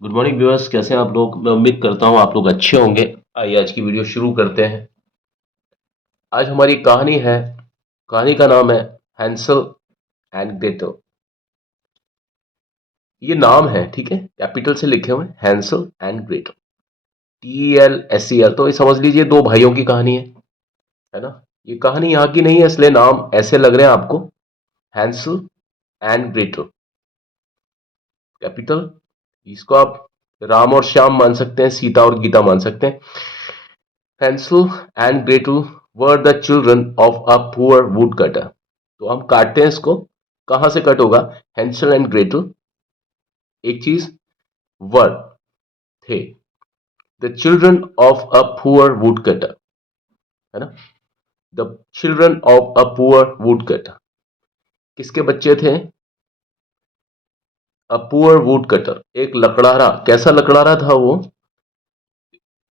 Good morning viewers, कैसे हैं आप लोग। मैं उम्मीद करता हूं आप लोग अच्छे होंगे। आइए आज की वीडियो शुरू करते हैं। आज हमारी कहानी है, कहानी का नाम है हैंसल एंड ग्रेटल। ये नाम है, ठीक है, कैपिटल से लिखे हुए हैंसल एंड ग्रेटल, TELSEL। तो ये समझ लीजिए दो भाइयों की कहानी है ना। ये कहानी यहाँ की नहीं है, इसलिए नाम ऐसे लग रहे हैं आपको, हैंसल एंड ग्रेटल। कैपिटल, इसको आप राम और श्याम मान सकते हैं, सीता और गीता मान सकते हैं। Hansel and Gretel were the children of a poor woodcutter। तो हम काटते हैं इसको, कहां से कट होगा। हैंसल एंड ग्रेटल एक चीज, वर थे, the children of a poor woodcutter, है ना। The children of a poor woodcutter, किसके बच्चे थे। अ पुअर वुडकटर, एक लकड़हारा। कैसा लकड़हारा था वो।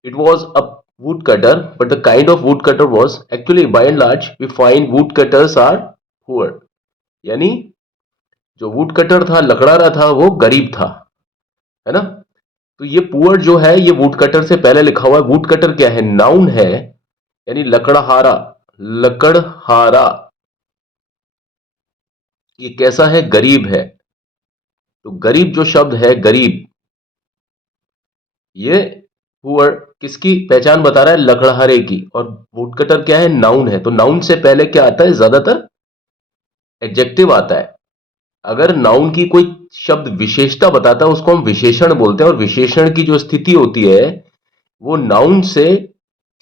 It was a woodcutter, but the kind of woodcutter was actually by and large we find woodcutters are poor। यानी जो वुडकटर था, लकड़हारा था, वो गरीब था, है ना। तो ये पुअर जो है, ये वुडकटर से पहले लिखा हुआ है। वुडकटर क्या है, नाउन है, यानी लकड़हारा। लकड़हारा ये कैसा है, गरीब है। तो गरीब जो शब्द है, गरीब, ये पुअर किसकी पहचान बता रहा है, लकड़हारे की। और वुडकटर क्या है, नाउन है। तो नाउन से पहले क्या आता है, ज्यादातर एडजेक्टिव आता है। अगर नाउन की कोई शब्द विशेषता बताता है, उसको हम विशेषण बोलते हैं। और विशेषण की जो स्थिति होती है, वो नाउन से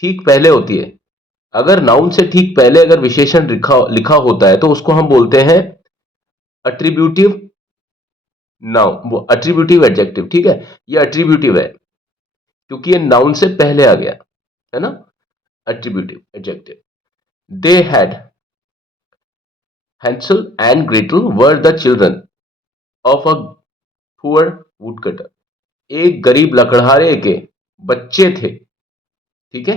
ठीक पहले होती है। अगर नाउन से ठीक पहले अगर विशेषण लिखा लिखा होता है, तो उसको हम बोलते हैं अट्रीब्यूटिव नाउन, वो अट्रीब्यूटिव एडजेक्टिव। ठीक है, ये अट्रीब्यूटिव है क्योंकि ये नाउन से पहले आ गया, है ना। Attributive adjective. They had, Hansel and Gretel were the children of a poor woodcutter। एक गरीब लकड़हारे के बच्चे थे, ठीक है।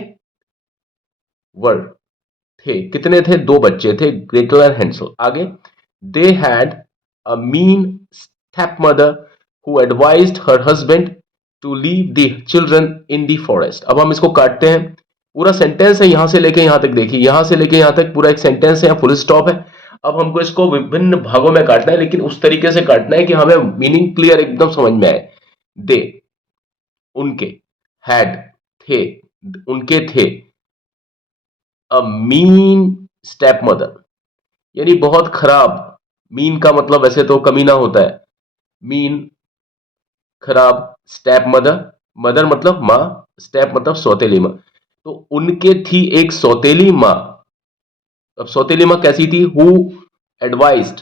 वर थे, कितने थे, दो बच्चे थे, ग्रेटल एंड हैंसल। आगे, they had a mean stepmother who advised her husband to leave the children in the forest. अब हम इसको काटते हैं। पूरा सेंटेंस है, यहां से लेके यहां तक, देखिए यहां से लेके यहां तक पूरा एक सेंटेंस है, फुल स्टॉप है। अब हमको इसको विभिन्न भागों में काटना है, लेकिन उस तरीके से काटना है कि हमें मीनिंग क्लियर एकदम समझ में आए। दे, उनके, हैड, थे, उनके थे, अ मीन स्टेप मदर, यानी बहुत खराब। मीन का मतलब वैसे तो कमीना होता है, मीन खराब। स्टेप मदर, मदर मतलब माँ, स्टेप मतलब सौतेली माँ। तो उनके थी एक सौतेली माँ। अब सौतेली माँ कैसी थी, हु एडवाइज्ड,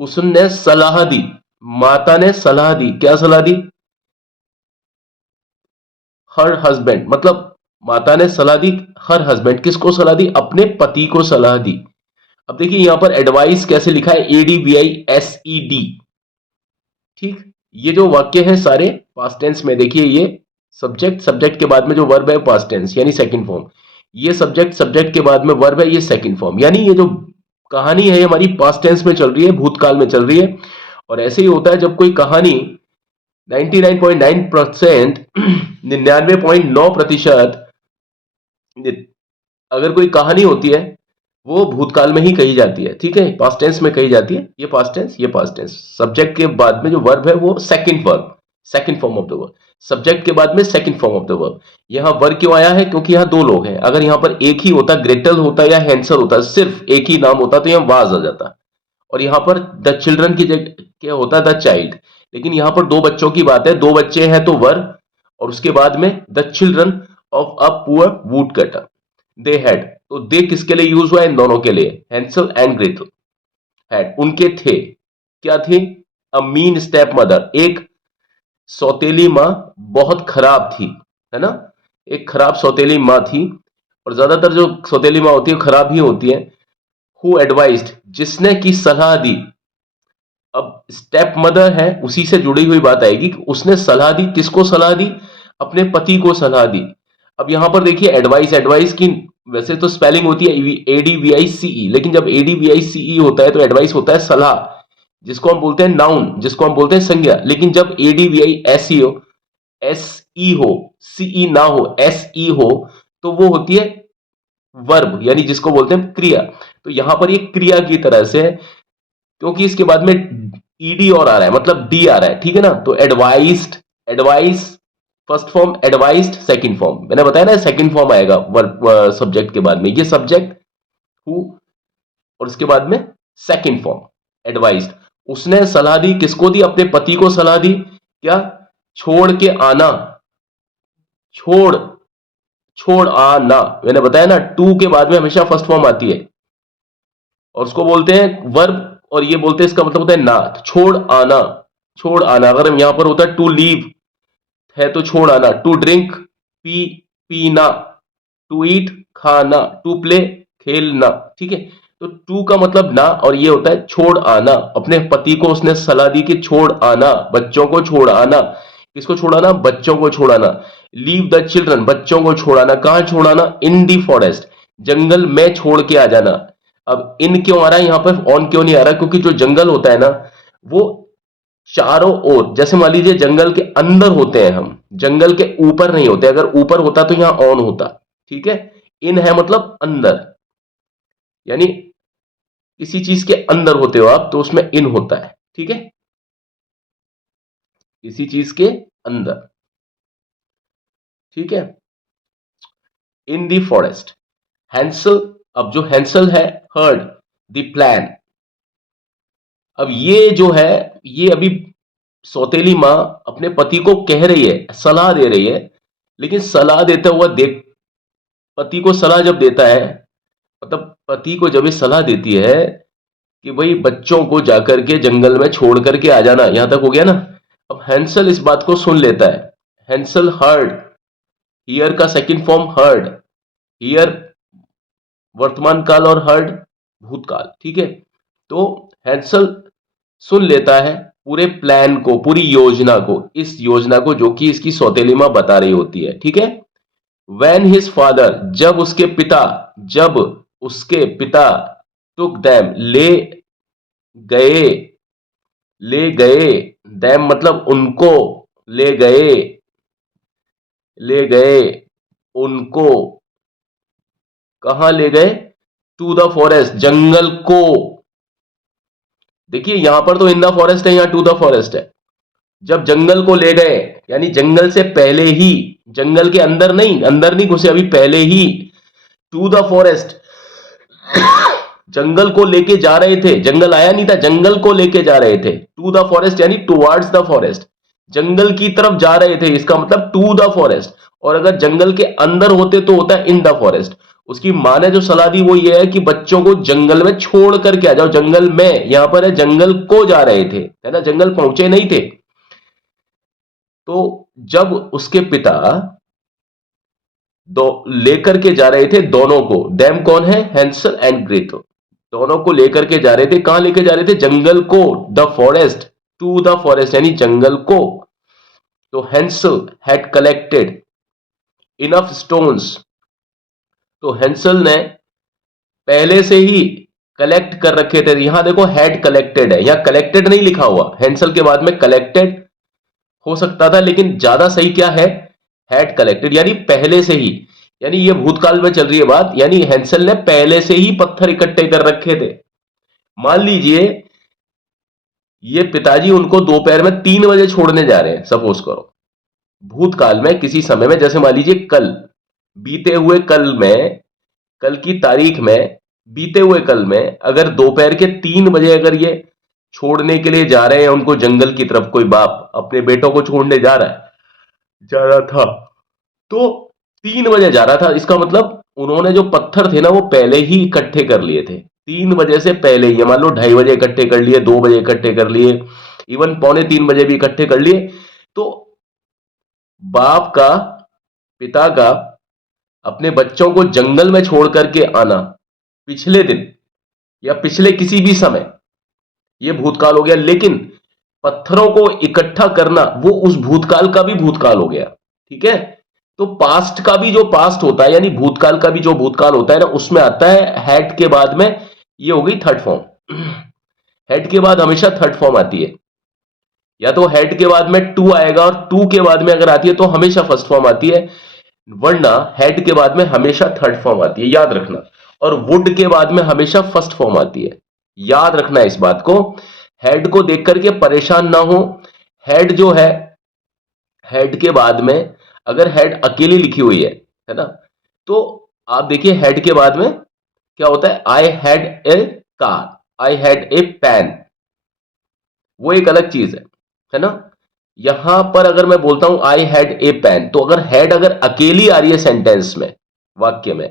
उसने सलाह दी। माता ने सलाह दी, क्या सलाह दी, हर हस्बैंड, मतलब माता ने सलाह दी हर हस्बैंड, किसको सलाह दी, अपने पति को सलाह दी। अब देखिए यहां पर एडवाइस कैसे लिखा है, ADVISED। ठीक, ये जो वाक्य है सारे पास्ट टेंस में। देखिए ये सब्जेक्ट, सब्जेक्ट के बाद में जो वर्ब है पास्ट टेंस यानी सेकंड फॉर्म। ये सब्जेक्ट, सब्जेक्ट के बाद में वर्ब है, ये सेकंड फॉर्म। यानी ये जो कहानी है हमारी पास्ट टेंस में चल रही है, भूतकाल में चल रही है। और ऐसे ही होता है जब कोई कहानी 99.9%, 99.9%, अगर कोई कहानी होती है, वो भूतकाल में ही कही जाती है। ठीक है, पास्ट टेंस में कही जाती है। ये पास्ट टेंस, ये पास्ट टेंस। सब्जेक्ट के बाद में जो वर्ब है वो second verb, second form of the verb. Subject के बाद में second form of the verb. यहां वर्ब क्यों आया है, क्योंकि यहां दो लोग हैं। अगर यहां पर एक ही होता, ग्रेटल होता या हैंसल होता, सिर्फ एक ही नाम होता, तो यहां वाज आ जाता। और यहां पर द चिल्ड्रन की जगह क्या होता, द चाइल्ड। लेकिन यहां पर दो बच्चों की बात है, दो बच्चे हैं तो वर्ब, और उसके बाद में the children of a poor would cutter. They had, तो दे किसके लिए यूज हुआ है, इन दोनों के लिए, हैंसल एंड ग्रेटल। हैड, उनके थे, क्या थी, अ मीन स्टेप मदर, एक सौतेली माँ, बहुत खराब थी, है ना। एक खराब सौतेली माँ थी। और ज्यादातर जो सौतेली माँ होती है खराब ही होती है। हु एडवाइज्ड, जिसने की सलाह दी। अब स्टेप मदर है, उसी से जुड़ी हुई बात आएगी कि उसने सलाह दी, किसको सलाह दी, अपने पति को सलाह दी। अब यहां पर देखिए एडवाइस, एडवाइस की वैसे तो स्पेलिंग होती है ADVICE, लेकिन जब ADVICE होता है तो एडवाइस होता है सलाह। जिसको हम बोलते हैं नाउन, जिसको हम बोलते हैं संज्ञा। लेकिन जब एडीवीआई एसई हो, एसई हो, सीई ना हो, एसई हो, तो वो होती है वर्ब, यानी जिसको बोलते हैं क्रिया। तो यहां पर ये क्रिया की तरह से है, क्योंकि इसके बाद में ईडी और आ रहा है, मतलब डी आ रहा है, ठीक है ना। तो advised, advice first form, advised second form, मैंने बताया ना सेकंड फॉर्म आएगा वर्ब सब्जेक्ट के बाद में, ये सब्जेक्ट हु, और उसके बाद में सेकंड फॉर्म एडवाइज्ड। उसने सलाह दी, किसको दी? अपने पति को सलाह दी, क्या? छोड़ के आना, छोड़, छोड़ आना, मैंने बताया ना टू के बाद में हमेशा फर्स्ट फॉर्म आती है, और उसको बोलते हैं वर्ब, और ये बोलते हैं, इसका मतलब होता है ना। तो छोड़ आना, छोड़ आना। अगर हम यहां पर होता है टू लीव है तो छोड़ आना, टू ड्रिंक पी, पीना, टू ईट खाना, टू प्ले खेलना, ठीक है। तो टू का मतलब ना, और ये होता है छोड़ आना। अपने पति को उसने सलाह दी कि छोड़ आना, बच्चों को छोड़ आना। किसको छोड़ाना? बच्चों को छोड़ाना। लीव द चिल्ड्रन, बच्चों को छोड़ाना। कहां छोड़ाना? इन दी फॉरेस्ट, जंगल में छोड़ के आ जाना। अब इन क्यों आ रहा है यहां पर, ऑन क्यों नहीं आ रहा? क्योंकि जो जंगल होता है ना, वो चारों ओर, जैसे मान लीजिए जंगल के अंदर होते हैं हम, जंगल के ऊपर नहीं होते। अगर ऊपर होता तो यहां ऑन होता, ठीक है। इन है मतलब अंदर, यानी किसी चीज के अंदर होते हो आप तो उसमें इन होता है, ठीक है, किसी चीज के अंदर, ठीक है। इन दी फॉरेस्ट, हैंसल, अब जो हैंसल है, हर्ड द प्लान। अब ये जो है, ये अभी सौतेली मां अपने पति को कह रही है, सलाह दे रही है, लेकिन सलाह देता हुआ देख, पति को सलाह जब देता है, मतलब पति को जब ये सलाह देती है कि भाई बच्चों को जाकर के जंगल में छोड़ करके आ जाना, यहां तक हो गया ना। अब हैंसल इस बात को सुन लेता है। हैंसल हर्ड, हियर का सेकंड फॉर्म हर्ड, हियर वर्तमान काल और हर्ड भूतकाल, ठीक है। तो हैंसल सुन लेता है पूरे प्लान को, पूरी योजना को, इस योजना को जो कि इसकी सौतेली मां बता रही होती है, ठीक है। When his father, जब उसके पिता, जब उसके पिता took them, गए ले गए, them मतलब उनको, ले गए, ले गए उनको, कहां ले गए? टू द फॉरेस्ट, जंगल को। देखिए यहां पर तो इन द फॉरेस्ट है, यहां टू द फॉरेस्ट है। जब जंगल को ले गए, यानी जंगल से पहले ही, जंगल के अंदर नहीं, अंदर नहीं घुसे अभी, पहले ही टू द फॉरेस्ट, जंगल को लेके जा रहे थे। जंगल आया नहीं था, जंगल को लेके जा रहे थे। टू द फॉरेस्ट यानी टुवर्ड्स द फॉरेस्ट, जंगल की तरफ जा रहे थे, इसका मतलब टू द फॉरेस्ट। और अगर जंगल के अंदर होते तो होता है इन द फॉरेस्ट। उसकी मां ने जो सलाह दी वो ये है कि बच्चों को जंगल में छोड़ करके आ जाओ, जंगल में, यहां पर है जंगल को जा रहे थे, है ना, जंगल पहुंचे नहीं थे। तो जब उसके पिता दो लेकर के जा रहे थे दोनों को, डैम कौन है? हैंसल एंड ग्रेटल, दोनों को लेकर के जा रहे थे। कहां लेके जा रहे थे? जंगल को, the forest, to the forest यानी जंगल को। तो Hansel had collected enough stones, तो हैंसल ने पहले से ही कलेक्ट कर रखे थे। यहां देखो हैड कलेक्टेड है, यहां कलेक्टेड नहीं लिखा हुआ, हैंसल के बाद में कलेक्टेड हो सकता था, लेकिन ज्यादा सही क्या है? हैड कलेक्टेड, यानी पहले से ही, यानी ये भूतकाल में चल रही है बात, यानी हैंसल ने पहले से ही पत्थर इकट्ठे कर रखे थे। मान लीजिए ये पिताजी उनको दोपहर में 3 बजे छोड़ने जा रहे हैं, सपोज करो, भूतकाल में किसी समय में, जैसे मान लीजिए कल, बीते हुए कल में, कल की तारीख में, बीते हुए कल में, अगर दोपहर के 3 बजे अगर ये छोड़ने के लिए जा रहे हैं उनको जंगल की तरफ, कोई बाप अपने बेटों को छोड़ने जा रहा है, जा रहा था, तो 3 बजे जा रहा था, इसका मतलब उन्होंने जो पत्थर थे ना वो पहले ही इकट्ठे कर लिए थे, 3 बजे से पहले ही। मान लो 2:30 बजे इकट्ठे कर लिए, 2 बजे इकट्ठे कर लिए, इवन पौने 3 बजे भी इकट्ठे कर लिए। तो बाप का, पिता का अपने बच्चों को जंगल में छोड़ करके आना पिछले दिन या पिछले किसी भी समय, ये भूतकाल हो गया। लेकिन पत्थरों को इकट्ठा करना वो उस भूतकाल का भी भूतकाल हो गया, ठीक है। तो पास्ट का भी जो पास्ट होता है, यानी भूतकाल का भी जो भूतकाल होता है ना, उसमें आता है हैड के बाद में, ये हो गई थर्ड फॉर्म। हेड के बाद हमेशा थर्ड फॉर्म आती है, या तो हेड के बाद में टू आएगा और टू के बाद में अगर आती है तो हमेशा फर्स्ट फॉर्म आती है, वरना हेड के बाद में हमेशा थर्ड फॉर्म आती है, याद रखना। और वुड के बाद में हमेशा फर्स्ट फॉर्म आती है, याद रखना इस बात को। हेड को देख करके परेशान ना हो। हेड जो है, हेड के बाद में अगर हेड अकेली लिखी हुई है ना, तो आप देखिए हेड के बाद में क्या होता है, I had a car, I had a pan, वो एक अलग चीज है ना। यहां पर अगर मैं बोलता हूं आई हैड ए पेन, तो अगर हेड अगर अकेली आ रही है सेंटेंस में, वाक्य में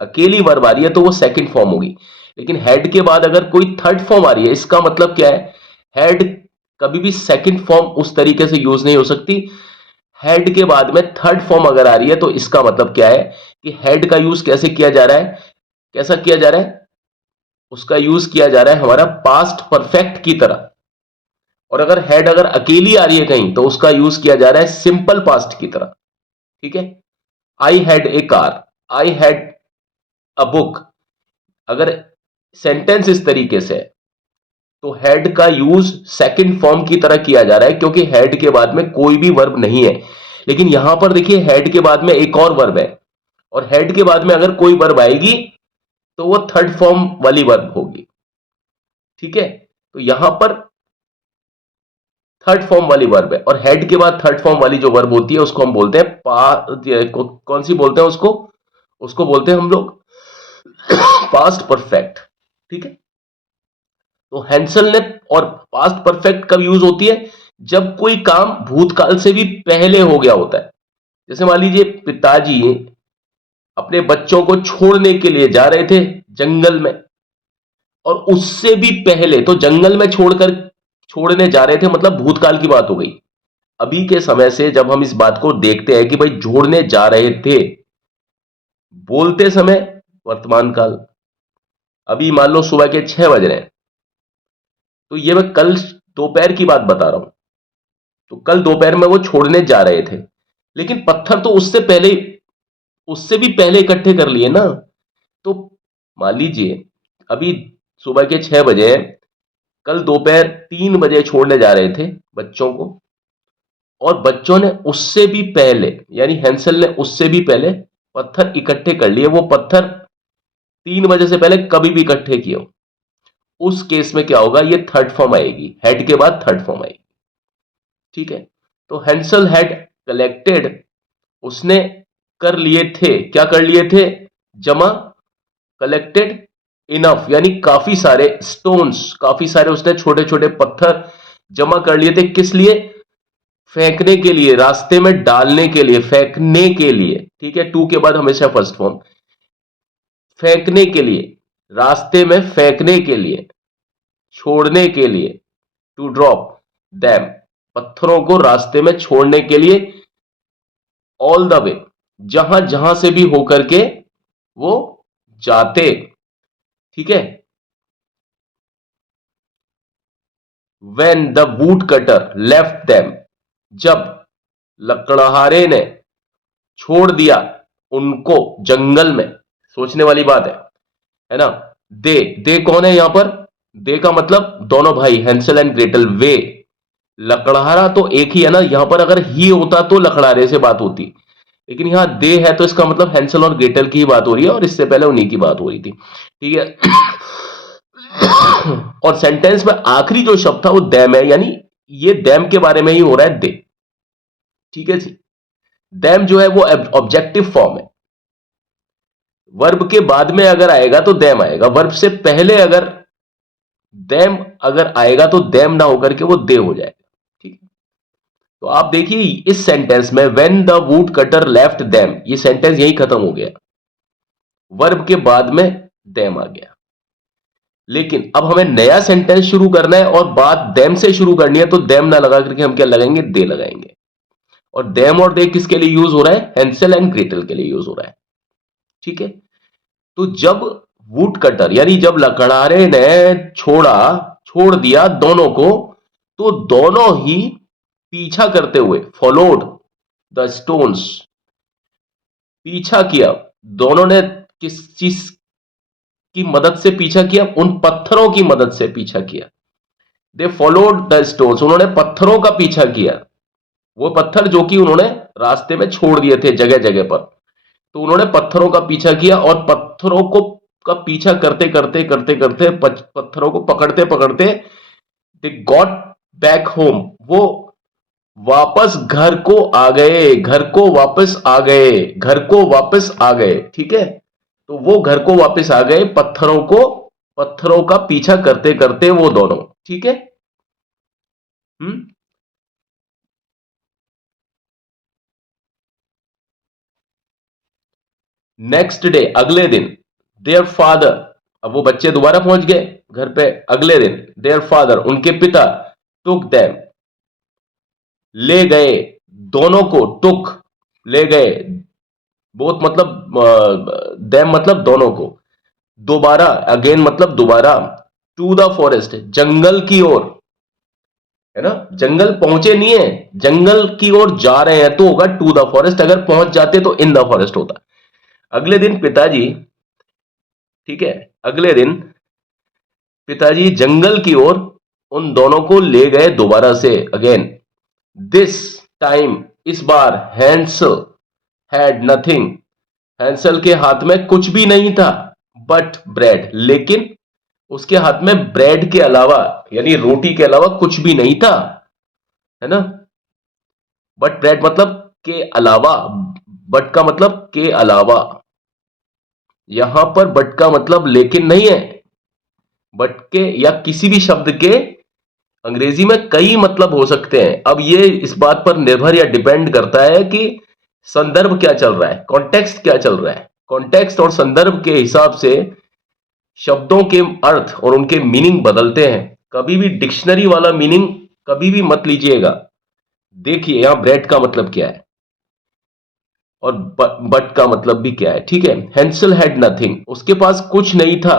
अकेली वर्ब आ रही है तो वो सेकंड फॉर्म होगी। लेकिन हेड के बाद अगर कोई थर्ड फॉर्म आ रही है, इसका मतलब क्या है, हेड कभी भी सेकंड फॉर्म उस तरीके से यूज नहीं हो सकती। हेड के बाद में थर्ड फॉर्म अगर आ रही है तो इसका मतलब क्या है कि हेड का यूज कैसे किया जा रहा है, कैसा किया जा रहा है, उसका यूज किया जा रहा है हमारा पास्ट परफेक्ट की तरह। और अगर हेड अगर अकेली आ रही है कहीं तो उसका यूज किया जा रहा है सिंपल पास्ट की तरह। ठीक है, I had a car, I had a book, अगर सेंटेंस इस तरीके से है तो हेड का यूज सेकंड फॉर्म की तरह किया जा रहा है, क्योंकि हेड के बाद में कोई भी वर्ब नहीं है। लेकिन यहां पर देखिए हेड के बाद में एक और वर्ब है, और हेड के बाद में अगर कोई वर्ब आएगी तो वो थर्ड फॉर्म वाली वर्ब होगी। ठीक है, तो यहां पर थर्ड फॉर्म वाली वर्ब है, और हेड के बाद थर्ड फॉर्म वाली जो वर्ब होती है उसको हम बोलते हैं कौन सी बोलते हैं उसको, उसको बोलते हैं हम लोग पास्ट परफेक्ट। ठीक है, तो हैंसल ने, और पास्ट परफेक्ट कब यूज होती है, जब कोई काम भूतकाल से भी पहले हो गया होता है। जैसे मान लीजिए पिताजी अपने बच्चों को छोड़ने के लिए जा रहे थे जंगल में, और उससे भी पहले तो जंगल में छोड़ने जा रहे थे, मतलब भूतकाल की बात हो गई। अभी के समय से जब हम इस बात को देखते हैं कि भाई जोड़ने जा रहे थे, बोलते समय वर्तमान काल, अभी मान लो सुबह के 6 बज रहे हैं, तो ये मैं कल दोपहर की बात बता रहा हूं। तो कल दोपहर में वो छोड़ने जा रहे थे, लेकिन पत्थर तो उससे भी पहले इकट्ठे कर लिए ना। तो मान लीजिए अभी सुबह के 6 बजे, कल दोपहर 3 बजे छोड़ने जा रहे थे बच्चों को, और बच्चों ने उससे भी पहले, यानी हैंसल ने उससे भी पहले पत्थर इकट्ठे कर लिए। वो पत्थर 3 बजे से पहले कभी भी इकट्ठे किए हो, उस केस में क्या होगा, ये थर्ड फॉर्म आएगी, हेड के बाद थर्ड फॉर्म आएगी। ठीक है, तो हैंसल हैड कलेक्टेड, उसने कर लिए थे, क्या कर लिए थे, जमा, कलेक्टेड इनफ, यानी काफी सारे स्टोन्स, काफी सारे उसने छोटे छोटे पत्थर जमा कर लिए थे, किस लिए, फेंकने के लिए, रास्ते में डालने के लिए, फेंकने के लिए। ठीक है, टू के बाद हमेशा फर्स्ट फॉर्म, फेंकने के लिए, रास्ते में फेंकने के लिए, छोड़ने के लिए, टू ड्रॉप दैम, पत्थरों को रास्ते में छोड़ने के लिए, ऑल द वे, जहां जहां से भी होकर के वो जाते। ठीक है, when the wood cutter left them, जब लकड़हारे ने छोड़ दिया उनको जंगल में। सोचने वाली बात है ना। दे कौन है यहां पर, दे का मतलब दोनों भाई हैंसल एंड ग्रेटल। वे, लकड़हारा तो एक ही है ना, यहां पर अगर ही होता तो लकड़हारे से बात होती, लेकिन यहां दे है तो इसका मतलब हैंसल और ग्रेटल की ही बात हो रही है, और इससे पहले उन्हीं की बात हो रही थी। ठीक है और सेंटेंस में आखिरी जो शब्द था वो दैम है, यानी ये दैम के बारे में ही हो रहा है, दे। ठीक है जी, दैम जो है वो ऑब्जेक्टिव फॉर्म है। वर्ब के बाद में अगर आएगा तो दैम आएगा, वर्ब से पहले अगर दैम अगर आएगा तो दैम ना होकर के वो दे हो जाएगा। ठीक है, तो आप देखिए इस सेंटेंस में when the wood cutter left them, ये सेंटेंस यही खत्म हो गया, वर्ब के बाद में दैम आ गया। लेकिन अब हमें नया सेंटेंस शुरू करना है और बात देम से शुरू करनी है, तो देम ना लगा करके हम क्या लगाएंगे, दे लगाएंगे। और देम और दे किसके लिए यूज हो रहा है, हैंसल एंड ग्रेटल के लिए यूज हो रहा है। ठीक है, तो जब वुड कटर यानी जब लकड़हारे ने छोड़ दिया दोनों को, तो दोनों ही पीछा करते हुए, फॉलोड द स्टोन्स, पीछा किया, दोनों ने किस चीज की मदद से पीछा किया, उन पत्थरों की मदद से पीछा किया। दे फॉलोड द स्टोन्स, उन्होंने पत्थरों का पीछा किया, वो पत्थर जो कि उन्होंने रास्ते में छोड़ दिए थे जगह जगह पर, तो उन्होंने पत्थरों का पीछा किया और पत्थरों को का पीछा करते करते करते करते पत्थरों को पकड़ते पकड़ते दे गॉट बैक होम, वो वापस घर को आ गए, घर को वापस आ गए, घर को वापस आ गए। ठीक है, तो वो घर को वापस आ गए पत्थरों का पीछा करते करते वो दोनों। ठीक है। हम्म। नेक्स्ट डे, अगले दिन, देयर फादर, अब वो बच्चे दोबारा पहुंच गए घर पे। अगले दिन देयर फादर, उनके पिता, टुक देम, ले गए दोनों को, टुक ले गए, बोथ मतलब देम मतलब दोनों को, दोबारा, अगेन मतलब दोबारा, टू द फॉरेस्ट, जंगल की ओर, है ना, जंगल पहुंचे नहीं है, जंगल की ओर जा रहे हैं तो होगा टू द फॉरेस्ट, अगर पहुंच जाते तो इन द फॉरेस्ट होता। अगले दिन पिताजी, ठीक है, अगले दिन पिताजी जंगल की ओर उन दोनों को ले गए दोबारा से, अगेन। दिस टाइम, इस बार, हैंसल हैड नथिंग, हैंसल के हाथ में कुछ भी नहीं था, बट ब्रेड, लेकिन उसके हाथ में ब्रेड के अलावा, यानी रोटी के अलावा कुछ भी नहीं था, है ना। बट ब्रेड मतलब के अलावा, बट का मतलब के अलावा, यहां पर बट का मतलब लेकिन नहीं है। बट के या किसी भी शब्द के अंग्रेजी में कई मतलब हो सकते हैं। अब ये इस बात पर निर्भर या डिपेंड करता है कि संदर्भ क्या चल रहा है, कॉन्टेक्स्ट क्या चल रहा है। कॉन्टेक्स्ट और संदर्भ के हिसाब से शब्दों के अर्थ और उनके मीनिंग बदलते हैं। कभी भी डिक्शनरी वाला मीनिंग कभी भी मत लीजिएगा। देखिए यहां ब्रेड का मतलब क्या है और बट का मतलब भी क्या है। ठीक है, हेंसल हैड नथिंग, उसके पास कुछ नहीं था,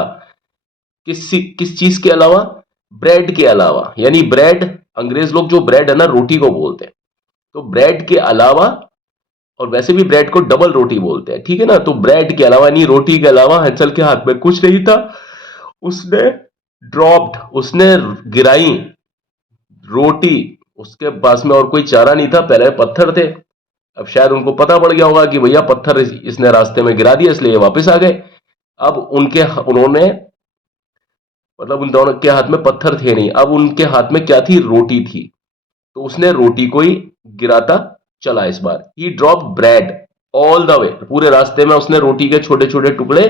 किस चीज के अलावा, ब्रेड के अलावा, यानी ब्रेड, अंग्रेज लोग जो ब्रेड है ना रोटी को बोलते हैं, तो ब्रेड के अलावा, और वैसे भी ब्रेड को डबल रोटी बोलते हैं, ठीक है ना, तो ब्रेड के अलावा नहीं, रोटी के अलावा हंसल के हाथ में कुछ नहीं था। उसने ड्रॉप्ड, उसने गिराई रोटी, उसके पास में और कोई चारा नहीं था, पहले पत्थर थे, अब शायद उनको पता पड़ गया होगा कि भैया पत्थर इसने रास्ते में गिरा दिया, इसलिए वापस आ गए। अब उन्होंने, मतलब उन दोनों के हाथ में पत्थर थे नहीं, अब उनके हाथ में क्या थी, रोटी थी, तो उसने रोटी को ही गिराता चला। इस बार he drop bread all the way, पूरे रास्ते में उसने रोटी के छोटे छोटे टुकड़े,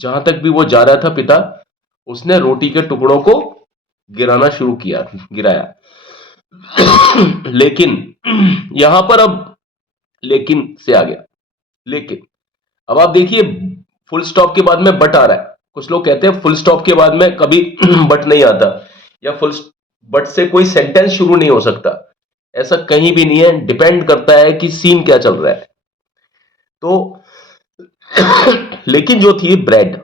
जहां तक भी वो जा रहा था पिता, उसने रोटी के टुकड़ों को गिराना शुरू किया, गिराया। लेकिन यहां पर अब लेकिन से आ गया, लेकिन अब आप देखिए फुल स्टॉप के बाद में बट आ रहा है। कुछ लोग कहते हैं फुल स्टॉप के बाद में कभी बट नहीं आता, या फुल बट से कोई सेंटेंस शुरू नहीं हो सकता, ऐसा कहीं भी नहीं है, डिपेंड करता है कि सीन क्या चल रहा है। तो लेकिन जो थी ब्रेड,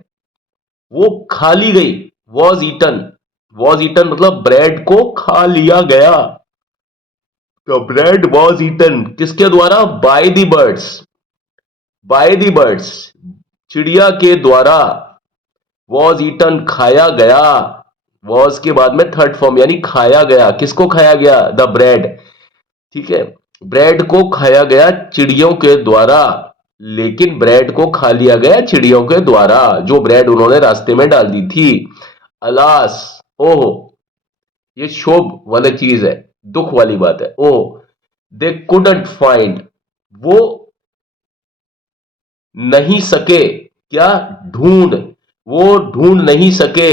वो खा ली गई, वॉज ईटन, वॉज ईटन मतलब ब्रेड को खा लिया गया। तो ब्रेड वॉज ईटन किसके द्वारा, by the birds, by the birds, चिड़िया के द्वारा, वॉज ईटन खाया गया, वॉज के बाद में थर्ड फॉर्म, यानी खाया गया, किसको खाया गया, द ब्रेड। ठीक है, ब्रेड को खाया गया चिड़ियों के द्वारा, लेकिन ब्रेड को खा लिया गया चिड़ियों के द्वारा, जो ब्रेड उन्होंने रास्ते में डाल दी थी। अलास, ओह, ये शोभ वाली चीज है, दुख वाली बात है, ओह, दे कुडंट फाइंड, वो नहीं सके, क्या, ढूंढ, वो ढूंढ नहीं सके,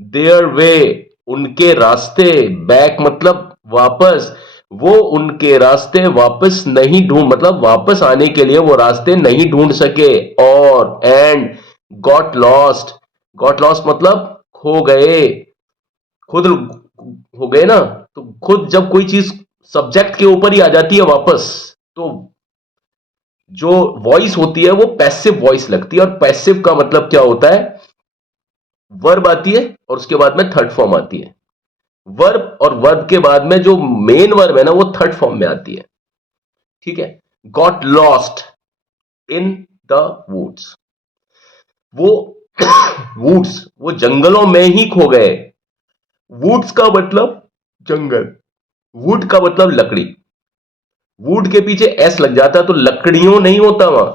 देयर वे, उनके रास्ते, बैक मतलब वापस, वो उनके रास्ते वापस नहीं ढूंढ, मतलब वापस आने के लिए वो रास्ते नहीं ढूंढ सके, और and got lost, got lost मतलब खो गए, खुद हो गए ना, तो खुद जब कोई चीज सब्जेक्ट के ऊपर ही आ जाती है वापस, तो जो वॉइस होती है वो पैसिव वॉइस लगती है, और पैसिव का मतलब क्या होता है, वर्ब आती है और उसके बाद में थर्ड फॉर्म आती है, वर्ब और वर्ब के बाद में जो मेन वर्ब है ना वो थर्ड फॉर्म में आती है। ठीक है, got lost in the woods, वो वुड्स वो जंगलों में ही खो गए, वुड्स का मतलब जंगल, वुड का मतलब लकड़ी, वुड के पीछे एस लग जाता है तो लकड़ियों नहीं होता वहां।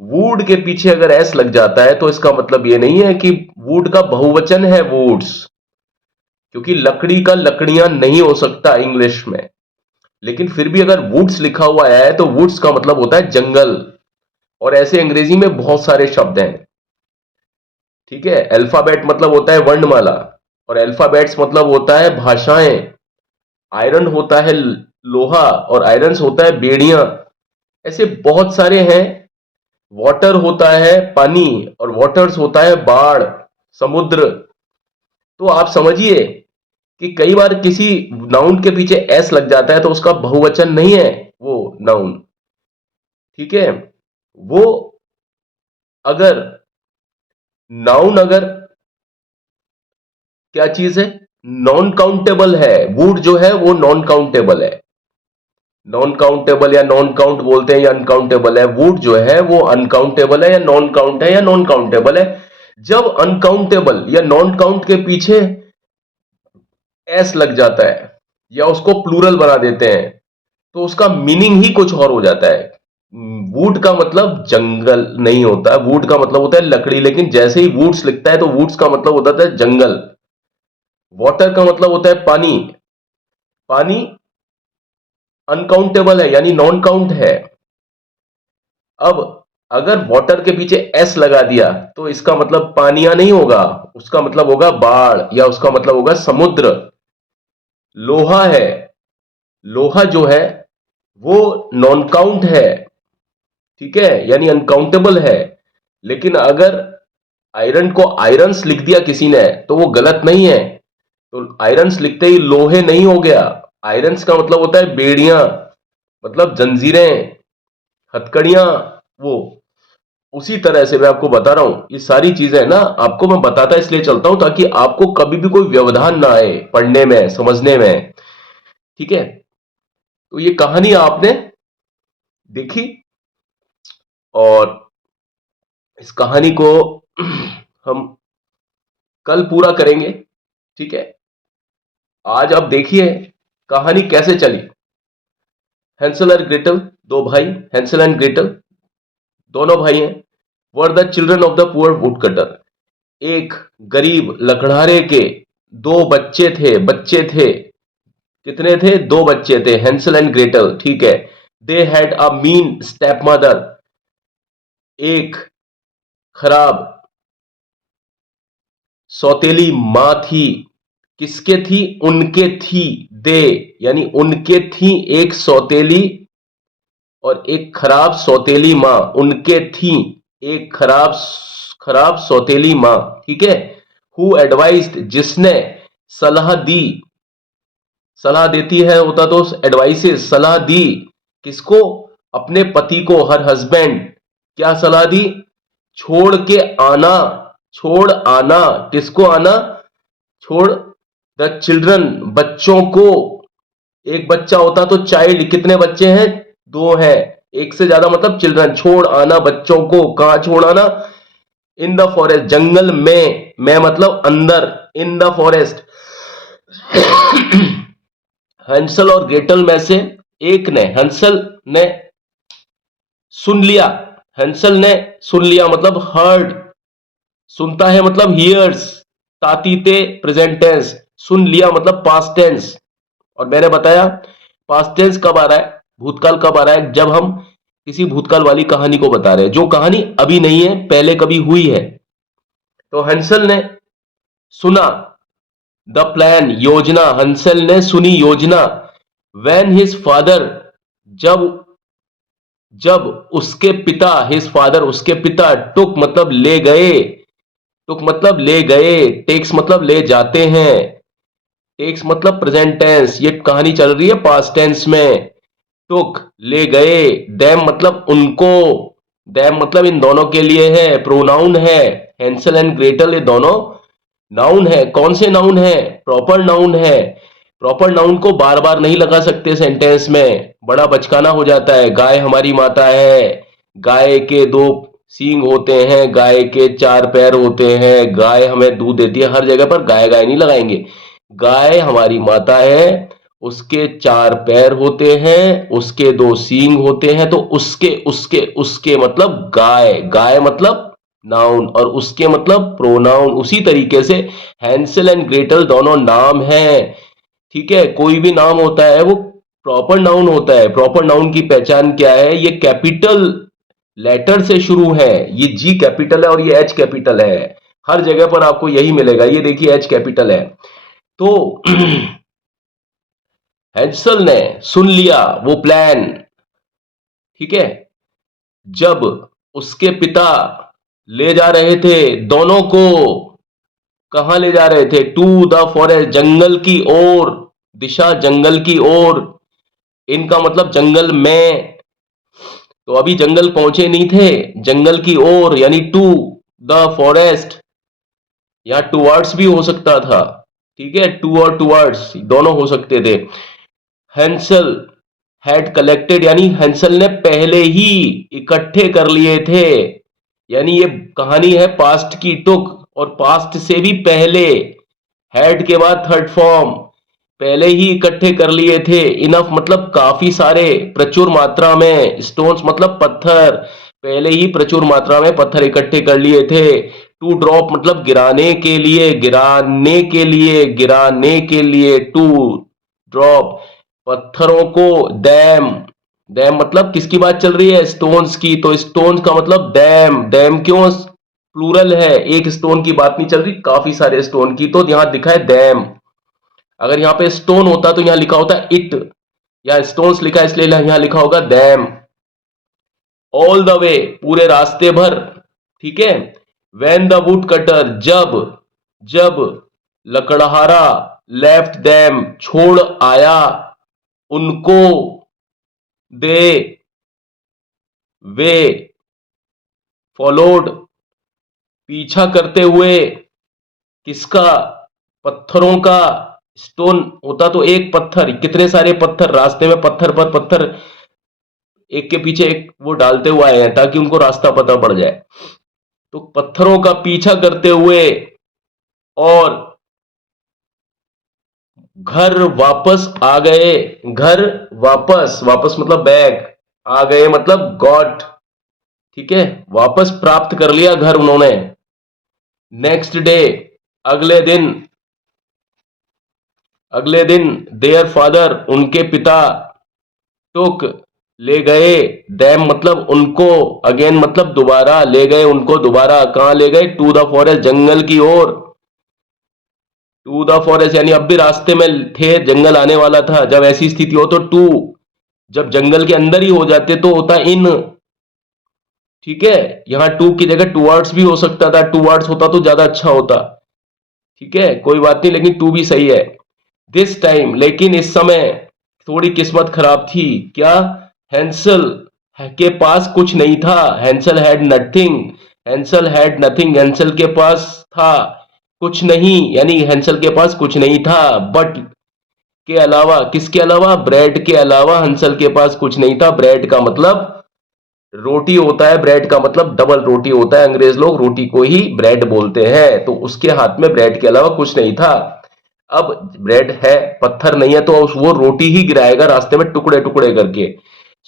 वुड के पीछे अगर एस लग जाता है तो इसका मतलब ये नहीं है कि वुड का बहुवचन है वुड्स, क्योंकि लकड़ी का लकड़ियां नहीं हो सकता इंग्लिश में। लेकिन फिर भी अगर वुड्स लिखा हुआ है तो वुड्स का मतलब होता है जंगल। और ऐसे अंग्रेजी में बहुत सारे शब्द हैं, ठीक है। अल्फाबेट मतलब होता है वर्णमाला, और अल्फाबेट्स मतलब होता है भाषाएं। आयरन होता है लोहा, और आयरन्स होता है बेड़ियां। ऐसे बहुत सारे हैं। वाटर होता है पानी, और वाटर्स होता है बाढ़, समुद्र। तो आप समझिए कि कई बार किसी नाउन के पीछे एस लग जाता है तो उसका बहुवचन नहीं है वो नाउन, ठीक है। वो अगर नाउन अगर क्या चीज है, नॉन काउंटेबल है, वुड जो है वो नॉन काउंटेबल है। नॉन काउंटेबल या नॉन काउंट बोलते हैं या अनकाउंटेबल है, वुड जो है वो अनकाउंटेबल है या नॉन काउंट है या नॉन काउंटेबल है। जब अनकाउंटेबल या नॉन काउंट के पीछे एस लग जाता है या उसको प्लूरल बना देते हैं तो उसका मीनिंग ही कुछ और हो जाता है। वुड का मतलब जंगल नहीं होता, वुड का मतलब होता है लकड़ी। लेकिन जैसे ही वुड्स लिखता है तो वुड्स का मतलब होता है जंगल। वाटर का मतलब होता है पानी, पानी अनकाउंटेबल है यानी नॉन काउंट है। अब अगर वाटर के पीछे एस लगा दिया तो इसका मतलब पानिया नहीं होगा, उसका मतलब होगा बाढ़, या उसका मतलब होगा समुद्र। लोहा है, लोहा जो है वो नॉन काउंट है, ठीक है, यानी अनकाउंटेबल है। लेकिन अगर आयरन को आयरन्स लिख दिया किसी ने तो वो गलत नहीं है। तो आयरन्स लिखते ही लोहे नहीं हो गया। आयरन्स का मतलब होता है बेड़ियां, मतलब जंजीरें, हथकड़ियां। वो उसी तरह से मैं आपको बता रहा हूं, ये सारी चीजें ना आपको मैं बताता इसलिए चलता हूं ताकि आपको कभी भी कोई व्यवधान ना आए पढ़ने में समझने में, ठीक है। तो ये कहानी आपने देखी, और इस कहानी को हम कल पूरा करेंगे, ठीक है। आज आप देखिए कहानी कैसे चली। हेंसल और ग्रेटल, दो भाई, हेंसल एंड ग्रेटल दोनों भाई हैं। Were the children of the poor would cutter, एक गरीब लकड़हारे के दो बच्चे थे। कितने थे? दो बच्चे थे, हेंसल एंड ग्रेटल, ठीक है। दे had a mean step mother, एक खराब सौतेली मां थी। किसके थी? उनके थी। दे यानी उनके थी एक सौतेली और एक खराब सौतेली मां। उनके थी एक खराब खराब सौतेली मां, ठीक है। हु एडवाइज्ड, जिसने सलाह दी, सलाह देती है होता तो एडवाइसेस, सलाह दी। किसको? अपने पति को, हर हस्बैंड। क्या सलाह दी? छोड़ के आना, छोड़ आना। किसको आना? छोड़, द चिल्ड्रन, बच्चों को। एक बच्चा होता तो चाइल्ड, कितने बच्चे हैं? दो हैं। एक से ज्यादा मतलब चिल्ड्रन। छोड़ आना बच्चों को, कहां छोड़ आना? इन द फॉरेस्ट, जंगल में। मैं मतलब अंदर, इन द फॉरेस्ट। हंसल और ग्रेटल में से एक ने, हंसल ने सुन लिया। हंसल ने सुन लिया मतलब हर्ड, सुनता है मतलब हियर्स, तातीते प्रेजेंट टेंस, सुन लिया मतलब पास्ट टेंस। और मैंने बताया पास्ट टेंस कब आ रहा है, भूतकाल कब आ रहा है, जब हम किसी भूतकाल वाली कहानी को बता रहे हैं जो कहानी अभी नहीं है, पहले कभी हुई है। तो हंसल ने सुना, द प्लान, योजना। हंसल ने सुनी योजना। व्हेन हिज फादर, जब जब उसके पिता, हिज फादर उसके पिता, टुक मतलब ले गए, टुक मतलब ले गए, टेक्स मतलब ले जाते हैं, टेक्स मतलब प्रेजेंट टेंस। ये कहानी चल रही है पास्ट टेंस में। टुक ले गए, देम मतलब उनको, देम मतलब इन दोनों के लिए है, प्रोनाउन है। हेंसल एंड ग्रेटल ये दोनों नाउन है। कौन से नाउन है? प्रॉपर नाउन है। प्रॉपर नाउन को बार बार नहीं लगा सकते सेंटेंस में, बड़ा बचकाना हो जाता है। गाय हमारी माता है, गाय के दो सींग होते हैं, गाय के चार पैर होते हैं, गाय हमें दूध देती है, हर जगह पर गाय गाय नहीं लगाएंगे। गाय हमारी माता है, उसके 4 पैर होते हैं, उसके 2 सींग होते हैं, तो उसके उसके उसके मतलब गाय, गाय मतलब नाउन, और उसके मतलब प्रोनाउन। उसी तरीके से हैंसल एंड ग्रेटल दोनों नाम हैं, ठीक है। कोई भी नाम होता है वो प्रॉपर नाउन होता है। प्रॉपर नाउन की पहचान क्या है? ये कैपिटल लेटर से शुरू है, ये जी कैपिटल है और ये एच कैपिटल है। हर जगह पर आपको यही मिलेगा, ये देखिए एच कैपिटल है। तो हैंसल ने सुन लिया वो प्लान, ठीक है। जब उसके पिता ले जा रहे थे दोनों को, कहां ले जा रहे थे? टू द फॉरेस्ट, जंगल की ओर, दिशा जंगल की ओर। इनका मतलब जंगल में, तो अभी जंगल पहुंचे नहीं थे, जंगल की ओर यानी टू द फॉरेस्ट। यहां टूवर्ड्स भी हो सकता था, ठीक है, टू और टूवर्ड्स दोनों हो सकते थे। हैंसल हैड कलेक्टेड यानी हैंसल ने पहले ही इकट्ठे कर लिए थे, यानी ये कहानी है पास्ट की। टुक और पास्ट से भी पहले, हैड के बाद थर्ड फॉर्म, पहले ही इकट्ठे कर लिए थे। इनफ मतलब काफी सारे, प्रचुर मात्रा में, स्टोन्स मतलब पत्थर, पहले ही प्रचुर मात्रा में पत्थर इकट्ठे कर लिए थे। टू ड्रॉप मतलब गिराने के लिए, गिराने के लिए, गिराने के लिए, टू ड्रॉप पत्थरों को। डैम, डैम मतलब किसकी बात चल रही है? स्टोन्स की, तो स्टोन्स का मतलब डैम। डैम क्यों? प्लूरल है, एक स्टोन की बात नहीं चल रही, काफी सारे स्टोन की, तो यहां दिखा है डैम। अगर यहाँ पे स्टोन होता तो यहां लिखा होता इट, या स्टोन्स लिखा है इसलिए यहां लिखा होगा डैम। ऑल द वे पूरे रास्ते भर, ठीक है। वेन द वुड कटर जब, जब लकड़हारा, लेफ्ट दैम छोड़ आया उनको, दे वे फॉलोड पीछा करते हुए, किसका? पत्थरों का। स्टोन होता तो एक पत्थर, कितने सारे पत्थर रास्ते में, पत्थर पर पत्थर एक के पीछे एक वो डालते हुए आए हैं ताकि उनको रास्ता पता पड़ जाए। तो पत्थरों का पीछा करते हुए और घर वापस आ गए। घर वापस, वापस मतलब बैक, आ गए मतलब गॉट, ठीक है, वापस प्राप्त कर लिया घर उन्होंने। नेक्स्ट डे अगले दिन, अगले दिन देयर फादर उनके पिता, टुक ले गए, देम मतलब उनको, अगेन मतलब दोबारा, ले गए उनको दोबारा। कहां ले गए? टू द फॉरेस्ट, जंगल की ओर। टू द फॉरेस्ट यानी अब भी रास्ते में थे, जंगल आने वाला था। जब ऐसी स्थिति हो तो टू, जब जंगल के अंदर ही हो जाते तो होता इन, ठीक है। यहां टू की जगह टूवर्ड्स भी हो सकता था, टूवर्ड्स होता तो ज्यादा अच्छा होता, ठीक है, कोई बात नहीं, लेकिन टू भी सही है। दिस टाइम लेकिन इस समय थोड़ी किस्मत खराब थी। क्या? हैंसल के पास कुछ नहीं था। Hansel had nothing, Hansel had nothing, Hansel के पास था कुछ नहीं, यानी हैंसल के पास कुछ नहीं था। बट के अलावा, किसके अलावा? ब्रेड के अलावा हंसल के पास कुछ नहीं था। ब्रेड का मतलब रोटी होता है, ब्रेड का मतलब डबल रोटी होता है, अंग्रेज लोग रोटी को ही ब्रेड बोलते हैं। तो उसके हाथ में ब्रेड के अलावा कुछ नहीं था। अब ब्रेड है, पत्थर नहीं है, तो वो रोटी ही गिराएगा रास्ते में टुकड़े टुकड़े करके।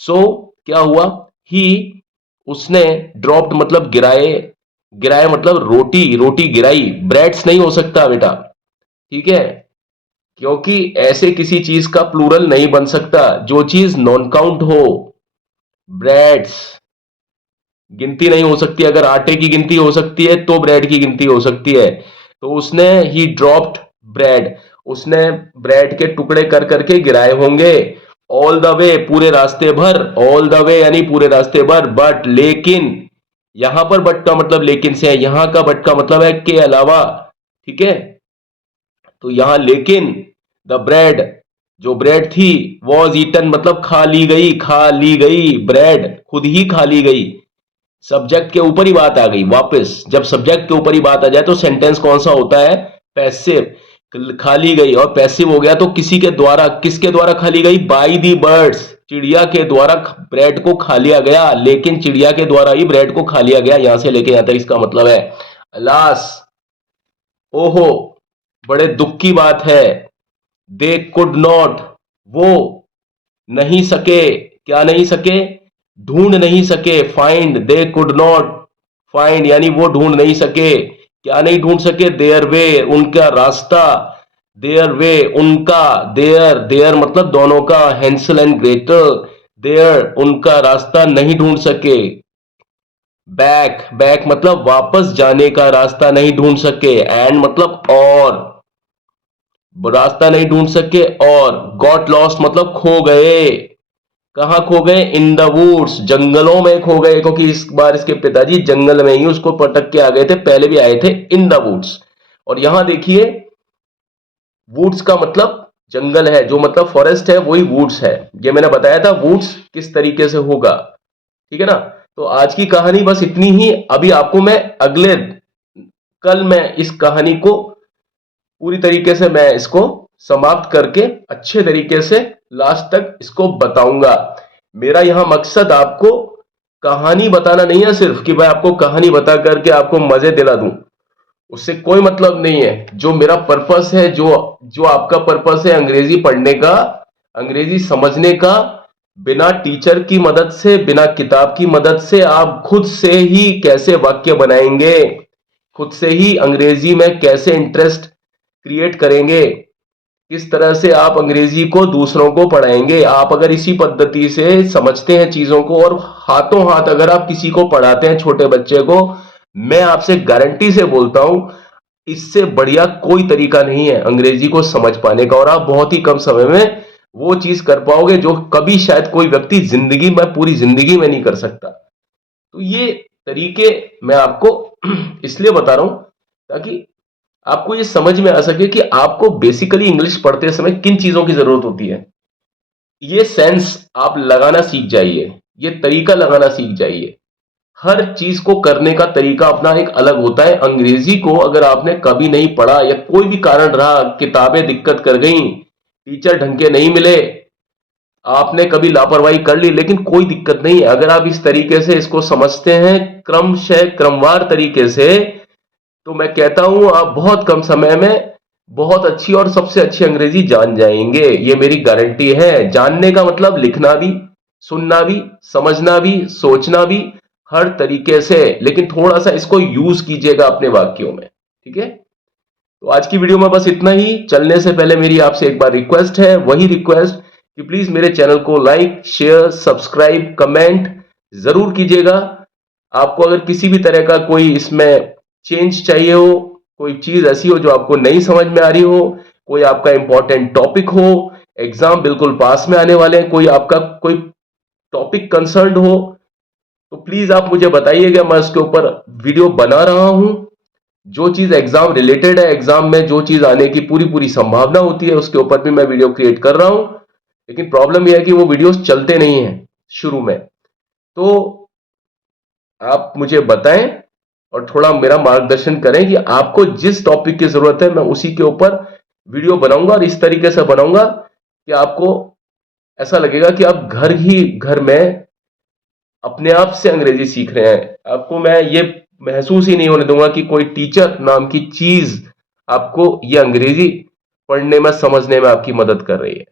सो क्या हुआ? ही, उसने, ड्रॉप्ड मतलब गिराए, गिराए मतलब रोटी, रोटी गिराई। ब्रेड्स नहीं हो सकता बेटा, ठीक है, क्योंकि ऐसे किसी चीज का प्लूरल नहीं बन सकता जो चीज नॉन काउंट हो। ब्रेड्स गिनती नहीं हो सकती, अगर आटे की गिनती हो सकती है तो ब्रेड की गिनती हो सकती है। तो उसने, ही ड्रॉप्ड ब्रेड, उसने ब्रेड के टुकड़े कर करके गिराए होंगे। ऑल द वे पूरे रास्ते भर, ऑल द वे यानी पूरे रास्ते भर। बट लेकिन, यहां पर बट का मतलब लेकिन से है, यहां का बट का मतलब है के अलावा, ठीक है। तो यहां लेकिन, द ब्रेड, जो ब्रेड थी, वॉज ईटन मतलब खा ली गई, खा ली गई, ब्रेड खुद ही खा ली गई। सब्जेक्ट के ऊपर ही बात आ गई वापस। जब सब्जेक्ट के ऊपर ही बात आ जाए तो सेंटेंस कौन सा होता है? पैसिव। खा ली गई और पैसिव हो गया तो किसी के द्वारा, किसके द्वारा खा ली गई? बाय दी बर्ड्स, चिड़िया के द्वारा ब्रेड को खा लिया गया। लेकिन चिड़िया के द्वारा ही ब्रेड को खा लिया गया, यहां से लेके यहां तक इसका मतलब है। अलास, ओहो, बड़े दुख की बात है। दे कुड नॉट, वो नहीं सके, क्या नहीं सके, ढूंढ नहीं सके। Find, they could not find, यानी वो ढूंढ नहीं सके, क्या नहीं ढूंढ सके, देयर वे, उनका रास्ता, देयर वे, उनका, देयर, देयर मतलब दोनों का, हेंसल एंड ग्रेटल, देयर, उनका रास्ता नहीं ढूंढ सके। बैक, बैक मतलब वापस जाने का रास्ता नहीं ढूंढ सके। एंड मतलब और, रास्ता नहीं ढूंढ सके। और गॉट लॉस्ट मतलब खो गए। कहां खो गए, इन द वुड्स, जंगलों में खो गए, क्योंकि इस बार इसके पिताजी जंगल में ही उसको पटक के आ गए थे, पहले भी आए थे इन द वुड्स। और यहां देखिए, वुड्स का मतलब जंगल है, जो मतलब फॉरेस्ट है वही वुड्स है। ये मैंने बताया था वुड्स किस तरीके से होगा, ठीक है ना। तो आज की कहानी बस इतनी ही। अभी आपको मैं अगले, कल मैं इस कहानी को पूरी तरीके से मैं इसको समाप्त करके अच्छे तरीके से लास्ट तक इसको बताऊंगा। मेरा यहां मकसद आपको कहानी बताना नहीं है सिर्फ, कि मैं आपको कहानी बता करके आपको मजे दिला दूं, उससे कोई मतलब नहीं है। जो मेरा पर्पस है, जो जो आपका पर्पस है अंग्रेजी पढ़ने का, अंग्रेजी समझने का, बिना टीचर की मदद से, बिना किताब की मदद से आप खुद से ही कैसे वाक्य बनाएंगे, खुद से ही अंग्रेजी में कैसे इंटरेस्ट क्रिएट करेंगे, किस तरह से आप अंग्रेजी को दूसरों को पढ़ाएंगे। आप अगर इसी पद्धति से समझते हैं चीजों को, और हाथों हाथ अगर आप किसी को पढ़ाते हैं, छोटे बच्चे को, मैं आपसे गारंटी से बोलता हूं, इससे बढ़िया कोई तरीका नहीं है अंग्रेजी को समझ पाने का। और आप बहुत ही कम समय में वो चीज कर पाओगे जो कभी शायद कोई व्यक्ति जिंदगी में, पूरी जिंदगी में नहीं कर सकता। तो ये तरीके मैं आपको इसलिए बता रहा हूं ताकि आपको ये समझ में आ सके कि आपको बेसिकली इंग्लिश पढ़ते समय किन चीजों की जरूरत होती है। ये सेंस आप लगाना सीख जाइए, ये तरीका लगाना सीख जाइए। हर चीज को करने का तरीका अपना एक अलग होता है। अंग्रेजी को अगर आपने कभी नहीं पढ़ा, या कोई भी कारण रहा, किताबें दिक्कत कर गई, टीचर ढंग के नहीं मिले, आपने कभी लापरवाही कर ली, लेकिन कोई दिक्कत नहीं है। अगर आप इस तरीके से इसको समझते हैं, क्रमशः क्रमवार तरीके से, तो मैं कहता हूं आप बहुत कम समय में बहुत अच्छी और सबसे अच्छी अंग्रेजी जान जाएंगे। ये मेरी गारंटी है। जानने का मतलब लिखना भी, सुनना भी, समझना भी, सोचना भी, हर तरीके से। लेकिन थोड़ा सा इसको यूज कीजिएगा अपने वाक्यों में, ठीक है। तो आज की वीडियो में बस इतना ही। चलने से पहले मेरी आपसे एक बार रिक्वेस्ट है, वही रिक्वेस्ट कि प्लीज मेरे चैनल को लाइक, शेयर, सब्सक्राइब, कमेंट जरूर कीजिएगा। आपको अगर किसी भी तरह का कोई इसमें चेंज चाहिए हो, कोई चीज ऐसी हो जो आपको नहीं समझ में आ रही हो, कोई आपका इंपॉर्टेंट टॉपिक हो, एग्जाम बिल्कुल पास में आने वाले हैं, कोई आपका कोई टॉपिक कंसर्न हो, तो प्लीज आप मुझे बताइएगा। मैं उसके ऊपर वीडियो बना रहा हूं। जो चीज एग्जाम रिलेटेड है, एग्जाम में जो चीज आने की पूरी पूरी संभावना होती है, उसके ऊपर भी मैं वीडियो क्रिएट कर रहा हूं। लेकिन प्रॉब्लम यह है कि वो वीडियोस चलते नहीं हैं शुरू में। तो आप मुझे बताएं और थोड़ा मेरा मार्गदर्शन करें कि आपको जिस टॉपिक की जरूरत है, मैं उसी के ऊपर वीडियो बनाऊंगा। और इस तरीके से बनाऊंगा कि आपको ऐसा लगेगा कि आप घर ही घर में अपने आप से अंग्रेजी सीख रहे हैं। आपको मैं ये महसूस ही नहीं होने दूंगा कि कोई टीचर नाम की चीज आपको ये अंग्रेजी पढ़ने में, समझने में आपकी मदद कर रही है,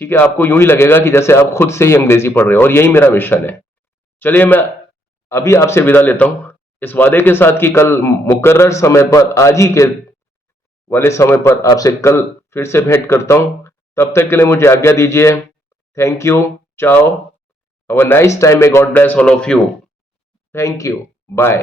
ठीक है। आपको यूं ही लगेगा कि जैसे आप खुद से ही अंग्रेजी पढ़ रहे हो, और यही मेरा मिशन है। चलिए, मैं अभी आपसे विदा लेता हूं, इस वादे के साथ कि कल मुकर्रर समय पर, आज ही के वाले समय पर आपसे कल फिर से भेंट करता हूं। तब तक के लिए मुझे आज्ञा दीजिए। Thank you, ciao, have a nice time, may God bless all of you. Thank you, bye.